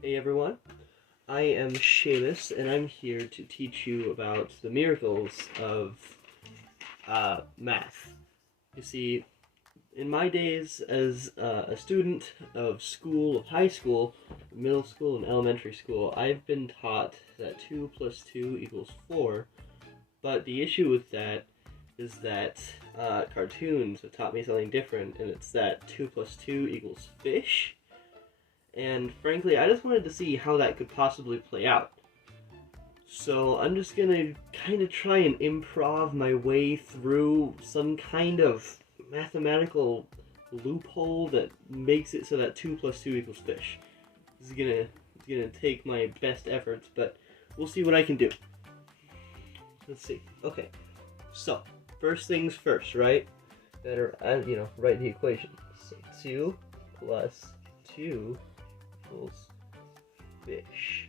Hey everyone, I am Seamus, and I'm here to teach you about the miracles of math. You see, in my days as a student of high school, middle school, and elementary school, I've been taught that 2 plus 2 equals 4, but the issue with that is that cartoons have taught me something different, and it's that 2 plus 2 equals fish. And frankly, I just wanted to see how that could possibly play out. So I'm just gonna kind of try and improv my way through some kind of mathematical loophole that makes it so that 2 plus 2 equals fish. This is gonna take my best efforts, but we'll see what I can do. Let's see. Okay, so first things first, right? Better, write the equation. So 2 plus 2 equals fish,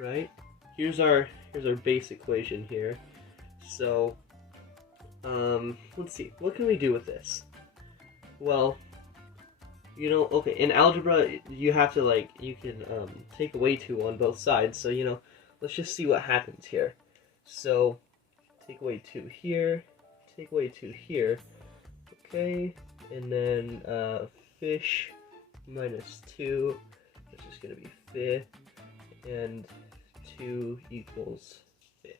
right? Here's our base equation here. So let's see, what can we do with this? Well, okay, in algebra you have to you can take away 2 on both sides, so let's just see what happens here. So take away 2 here, take away 2 here, okay, and then fish minus 2, this is going to be fifth, and 2 equals fifth.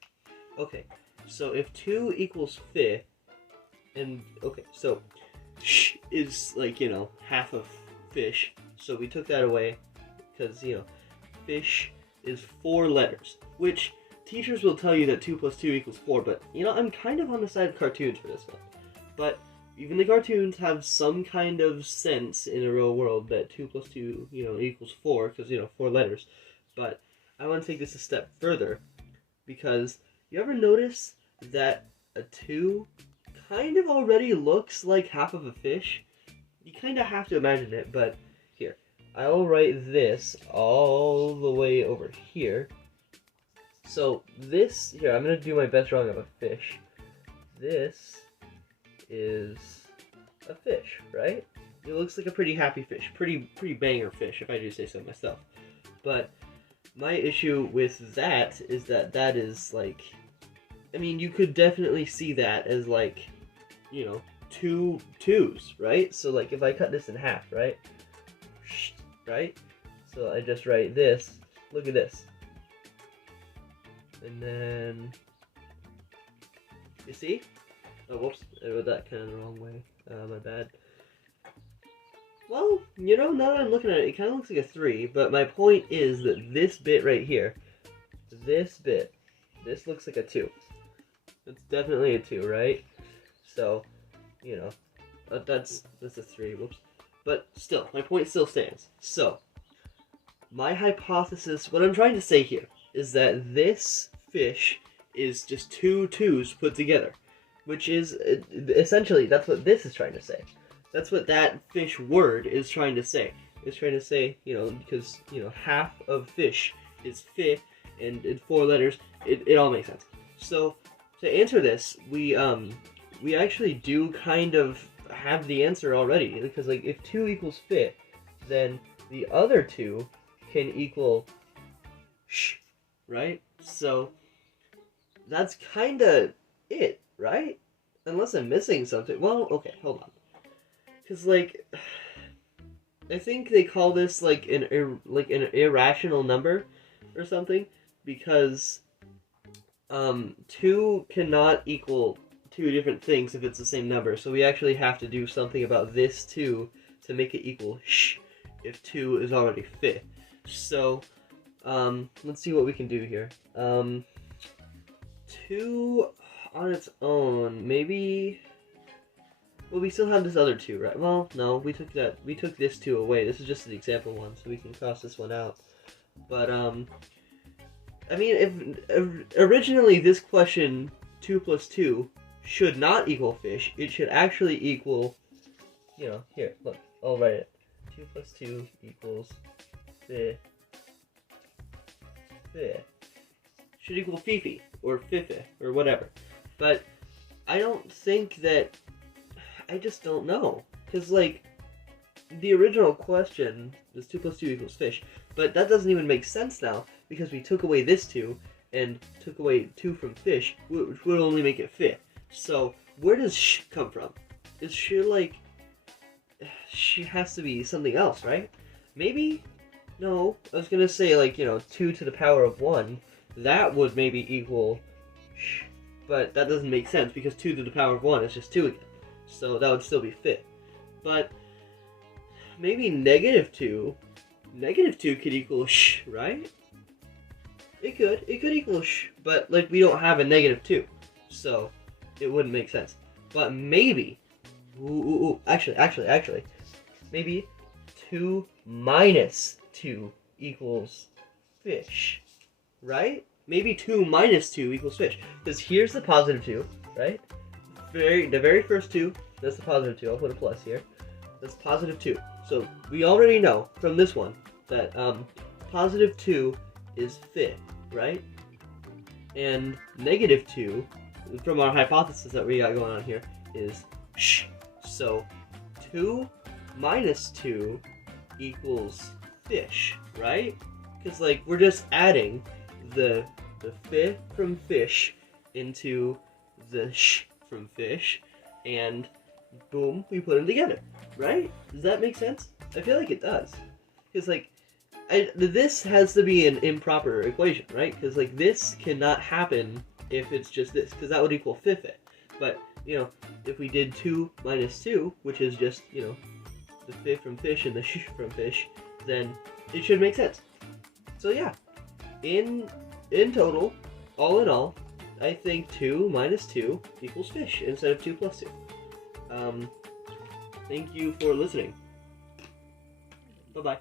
Okay, so if 2 equals fifth, and okay, so sh is half of fish, so we took that away because fish is 4 letters, which teachers will tell you that 2 plus 2 equals 4, but I'm kind of on the side of cartoons for this one. But even the cartoons have some kind of sense in a real world that 2 plus 2, equals 4, because, 4 letters. But I want to take this a step further, because you ever notice that a 2 kind of already looks like half of a fish? You kind of have to imagine it, but here, I'll write this all the way over here. So this, here, I'm going to do my best drawing of a fish. This is a fish, right? It looks like a pretty happy fish, pretty banger fish, if I do say so myself. But my issue with that is that is you could definitely see that as 2 twos, right? So if I cut this in half, right? Right? So I just write this, look at this. And then, you see? Oh, whoops, I wrote that kind of the wrong way. My bad. Well, now that I'm looking at it, it kind of looks like a 3, but my point is that this bit right here, this looks like a 2. It's definitely a 2, right? So, that's a 3, whoops. But still, my point still stands. So, my hypothesis, what I'm trying to say here, is that this fish is just 2 twos put together, which is essentially, that's what this is trying to say. That's what that fish word is trying to say. It's trying to say, because half of fish is fi, and in 4 letters, it all makes sense. So to answer this, we actually do kind of have the answer already, because if 2 equals fi, then the other 2 can equal sh, right? So that's kind of it, right? Unless I'm missing something. Well, okay, hold on. Because I think they call this an irrational number or something, because 2 cannot equal 2 different things if it's the same number. So we actually have to do something about this 2 to make it equal sh if 2 is already fi. So let's see what we can do here. 2 on its own, maybe. Well, we still have this other 2, right? Well, no, we took this 2 away. This is just an example one, so we can cross this one out. But I mean, if originally this question 2 plus 2 should not equal fish, it should actually equal, here, look, I'll write it. 2 plus 2 equals fi. Should equal fifi, or fifi, or whatever. But I don't think that, I just don't know. Because, the original question was 2 plus 2 equals fish, but that doesn't even make sense now because we took away this 2 and took away 2 from fish, which would only make it fish. So where does sh come from? Is sh like, she has to be something else, right? Maybe? No, I was gonna say like, 2 to the power of 1, that would maybe equal sh, but that doesn't make sense because 2 to the power of 1 is just 2 again. So that would still be fit. But maybe -2 could equal sh, right? It could equal sh, but like we don't have a -2, so it wouldn't make sense. But maybe, actually, maybe 2 minus 2 equals fish, right? Maybe 2 minus 2 equals fish, because here's the positive 2, right? The very first 2, that's the positive 2. I'll put a plus here. That's positive 2. So we already know from this one that positive 2 is fish, right? And -2, from our hypothesis that we got going on here, is sh. So 2 minus 2 equals fish, right? Because like we're just adding the fi from fish into the sh from fish, and boom, we put them together, right? Does that make sense? I feel like it does. Because like, this has to be an improper equation, right? Because like this cannot happen if it's just this, because that would equal fi. But if we did 2 minus 2, which is just the fi from fish and the sh from fish, then it should make sense. So yeah, in total, all in all, I think 2 minus 2 equals fish instead of 2 plus 2. Thank you for listening. Bye-bye.